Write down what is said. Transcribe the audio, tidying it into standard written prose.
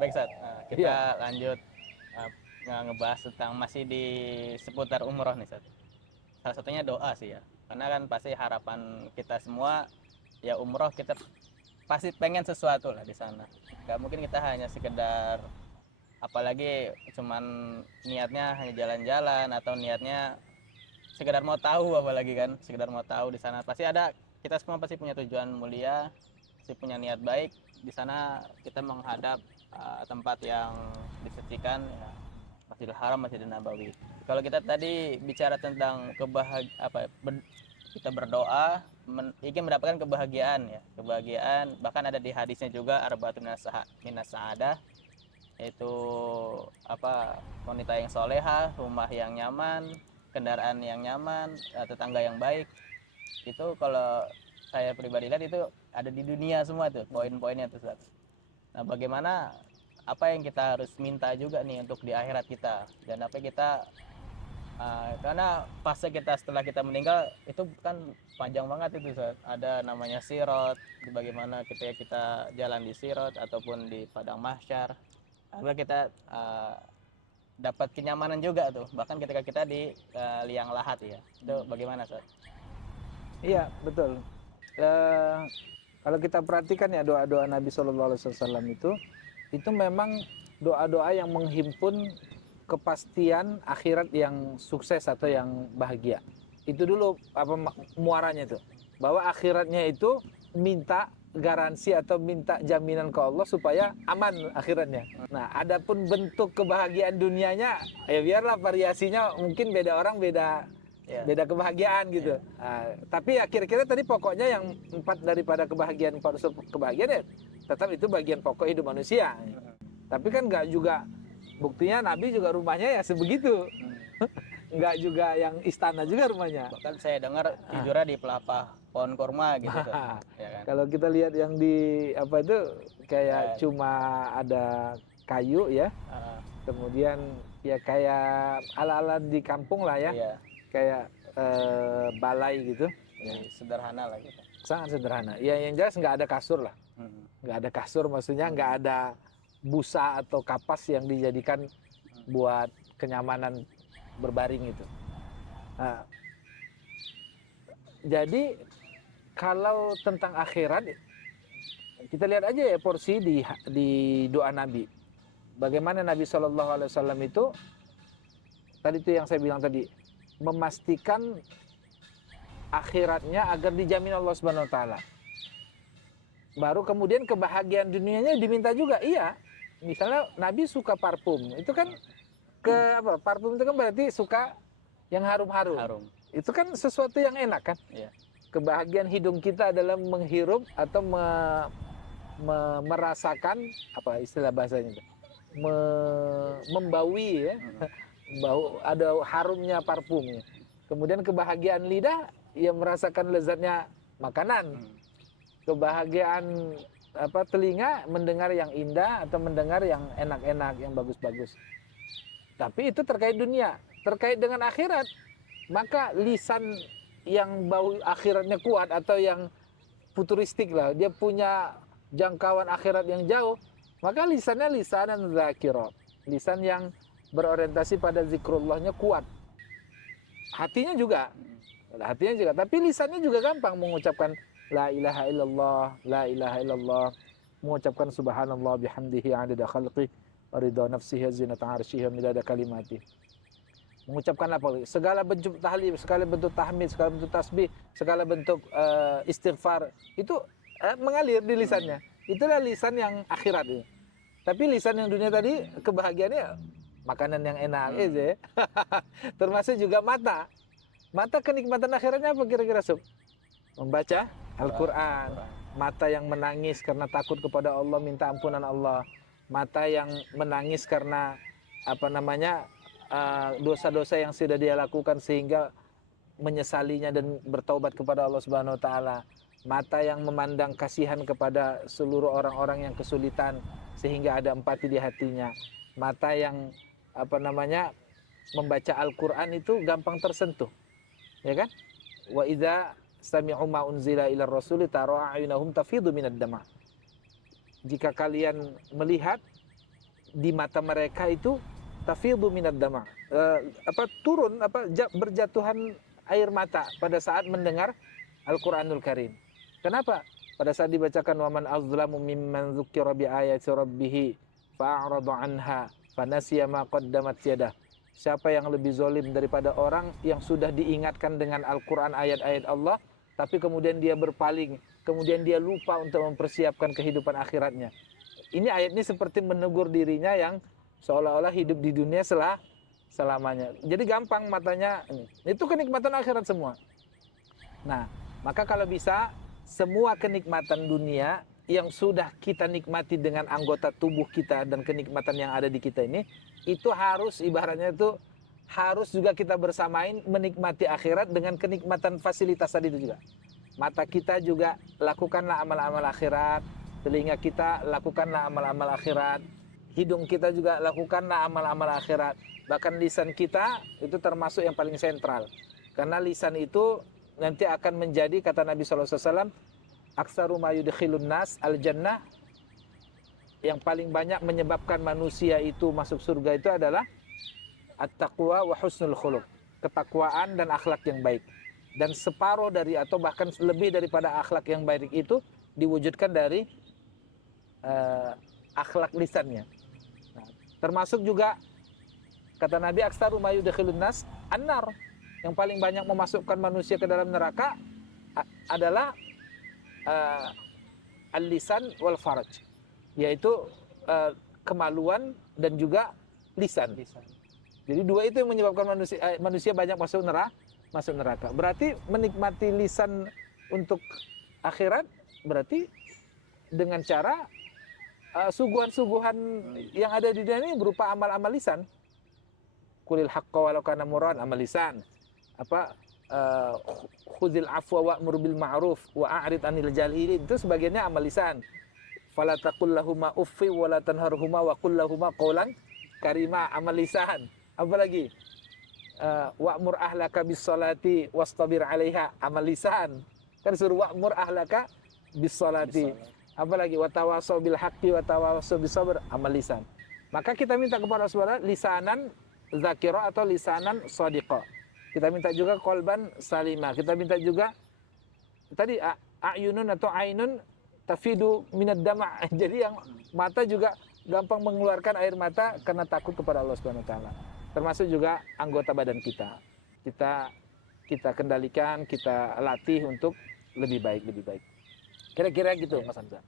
Baik, Sat. Nah, kita Iya. lanjut ngebahas tentang masih di seputar umroh nih, Sat. Salah satunya doa sih ya. Karena kan pasti harapan kita semua ya umroh, kita pasti pengen sesuatu lah di sana. Gak mungkin kita hanya sekedar, apalagi cuman niatnya hanya jalan-jalan atau niatnya sekedar mau tahu, apalagi kan sekedar mau tahu. Di sana pasti ada, kita semua pasti punya tujuan mulia, pasti punya niat baik. Di sana kita menghadap tempat yang disucikan ya, Masjidil Haram, Masjidil Nabawi. Kalau kita tadi bicara tentang kita berdoa ingin mendapatkan kebahagiaan ya, kebahagiaan, bahkan ada di hadisnya juga arba'atun minas sa'adah, yaitu wanita yang soleha, rumah yang nyaman, kendaraan yang nyaman, tetangga yang baik. Itu kalau saya pribadi lihat itu ada di dunia semua tuh poin-poinnya tuh, Ustaz. Nah, bagaimana apa yang kita harus minta juga nih untuk di akhirat kita, dan apa kita karena fase kita setelah kita meninggal itu kan panjang banget itu, Ustaz. Ada namanya sirot, bagaimana kita jalan di sirot ataupun di padang mahsyar, agar kita dapat kenyamanan juga tuh, bahkan ketika kita di liang lahat ya. Itu bagaimana, Ustaz? Iya, betul. Eh, Kalau kita perhatikan ya doa-doa Nabi Shallallahu Alaihi Wasallam itu memang doa-doa yang menghimpun kepastian akhirat yang sukses atau yang bahagia. Itu dulu apa muaranya itu, bahwa akhiratnya itu minta garansi atau minta jaminan ke Allah supaya aman akhiratnya. Nah, adapun bentuk kebahagiaan dunianya ya biarlah variasinya, mungkin beda orang beda Ya. beda kebahagiaan gitu. Tapi ya kira-kira tadi pokoknya yang empat daripada empat unsur kebahagiaan ya tetap itu bagian pokok hidup manusia. Tapi kan nggak juga, buktinya Nabi juga rumahnya ya sebegitu. Nggak juga yang istana juga rumahnya. Bahkan saya dengar tidurnya di pelapah pohon kurma gitu, Ustaz. Ya kan? Kalau kita lihat yang di apa itu kayak Dan, cuma ada kayu ya, kemudian ya kayak ala-ala di kampung lah ya, iya, kayak balai gitu. jadi sederhana lah gitu. Sangat sederhana. Ya yang jelas nggak ada kasur lah. Nggak ada kasur, maksudnya nggak ada busa atau kapas yang dijadikan buat kenyamanan berbaring itu. Nah, jadi kalau tentang akhirat, kita lihat aja ya porsi di doa Nabi. Bagaimana Nabi Shallallahu Alaihi Wasallam itu tadi itu yang saya bilang tadi, memastikan akhiratnya agar dijamin Allah Subhanahu Wa Taala. Baru kemudian kebahagiaan dunianya diminta juga. Iya, misalnya Nabi suka parfum, itu kan parfum itu kan berarti suka yang harum-harum. Harum. Itu kan sesuatu yang enak kan. Iya. Kebahagiaan hidung kita adalah menghirup atau merasakan apa istilah bahasanya itu, membaui ya, bau ada harumnya parfumnya. Kemudian kebahagiaan lidah yang merasakan lezatnya makanan. Kebahagiaan telinga mendengar yang indah atau mendengar yang enak-enak, yang bagus-bagus. Tapi itu terkait dunia. Terkait dengan akhirat, maka lisan yang bau akhiratnya kuat atau yang futuristik lah, dia punya jangkauan akhirat yang jauh, maka lisannya lisanan zakirat, lisan yang berorientasi pada zikrullahnya kuat. Hatinya juga, tapi lisannya juga gampang mengucapkan la ilaha illallah, la ilaha illallah, mengucapkan subhanallah bihamdihi adada khalqih wa ridha nafsihi zinata arsyihi wa midada kalimati. Mengucapkan apa? Segala bentuk tahlil, segala bentuk tahmid, segala bentuk tasbih, segala bentuk istighfar itu mengalir di lisannya. Itulah lisan yang akhirat ini. Tapi lisan yang dunia tadi kebahagiaannya makanan yang enak aja ya. Termasuk juga mata. Mata kenikmatan akhiratnya apa kira-kira, Sob? Membaca Al-Quran. Mata yang menangis karena takut kepada Allah, minta ampunan Allah. Mata yang menangis karena dosa-dosa yang sudah dia lakukan sehingga menyesalinya dan bertaubat kepada Allah Subhanahu wa taala. Mata yang memandang kasihan kepada seluruh orang-orang yang kesulitan sehingga ada empati di hatinya. Mata yang membaca Al-Qur'an itu gampang tersentuh. Ya kan? Wa idza sami'u ma unzila ila rasuli tara a'yunahum tafidu minad dama. Jika kalian melihat di mata mereka itu tafidhu minad dama', turun berjatuhan air mata pada saat mendengar Al-Qur'anul Karim. Kenapa? Pada saat dibacakan waman azlamu mimman dzukira bi ayati rabbih fa'arada anha fanasiya ma qaddamat yadah. Siapa yang lebih zalim daripada orang yang sudah diingatkan dengan Al-Qur'an ayat-ayat Allah tapi kemudian dia berpaling, kemudian dia lupa untuk mempersiapkan kehidupan akhiratnya. Ini ayat ini seperti menegur dirinya yang seolah-olah hidup di dunia selamanya. Jadi gampang matanya, itu kenikmatan akhirat semua. Nah, maka kalau bisa semua kenikmatan dunia yang sudah kita nikmati dengan anggota tubuh kita dan kenikmatan yang ada di kita ini, itu harus ibaratnya itu harus juga kita bersamain menikmati akhirat dengan kenikmatan fasilitas tadi itu juga. Mata kita juga lakukanlah amal-amal akhirat, telinga kita lakukanlah amal-amal akhirat, hidung kita juga lakukanlah amal-amal akhirat. Bahkan lisan kita itu termasuk yang paling sentral. Karena lisan itu nanti akan menjadi, kata Nabi SAW, aksaru ma yudkhilun nas al-jannah, yang paling banyak menyebabkan manusia itu masuk surga itu adalah at-taqwa wa husnul khuluq, ketakwaan dan akhlak yang baik. Dan separuh dari atau bahkan lebih daripada akhlak yang baik itu diwujudkan dari akhlak lisannya. Nah, termasuk juga kata Nabi aksaru ma yudkhilun nas annar, yang paling banyak memasukkan manusia ke dalam neraka adalah al-lisan wal faraj, yaitu kemaluan dan juga lisan. Jadi dua itu yang menyebabkan manusia banyak masuk neraka. Berarti menikmati lisan untuk akhirat berarti dengan cara suguhan-suguhan yang ada di dunia ini berupa amal-amal lisan. Qulil haqqa walau kana murran, amal lisan. Khudhil afwa wa'mur bil ma'ruf wa a'rid 'anil jahilin, itu sebagiannya amal lisan. Fala taqul lahumā uffi wa la tanharhumā wa qul lahumā qawlan karīmā, amal lisan. Apalagi wa'mur ahlaka bis salati wastabir 'alaiha, amal lisan. Kan suruh wa'mur ahlaka bis salati. Apalagi watawasau bil haqqi watawasau bis sabr, amal lisan. Maka kita minta kepada Allah Subhanahu lisanan zakira atau lisanan shadiqa. Kita minta juga qalban salima. Kita minta juga tadi a'yunun atau ainun tafidu minad dama'. Jadi yang mata juga gampang mengeluarkan air mata karena takut kepada Allah Subhanahu wa taala. Termasuk juga anggota badan kita. Kita kendalikan, kita latih untuk lebih baik. Kira-kira gitu Mas Hamzah.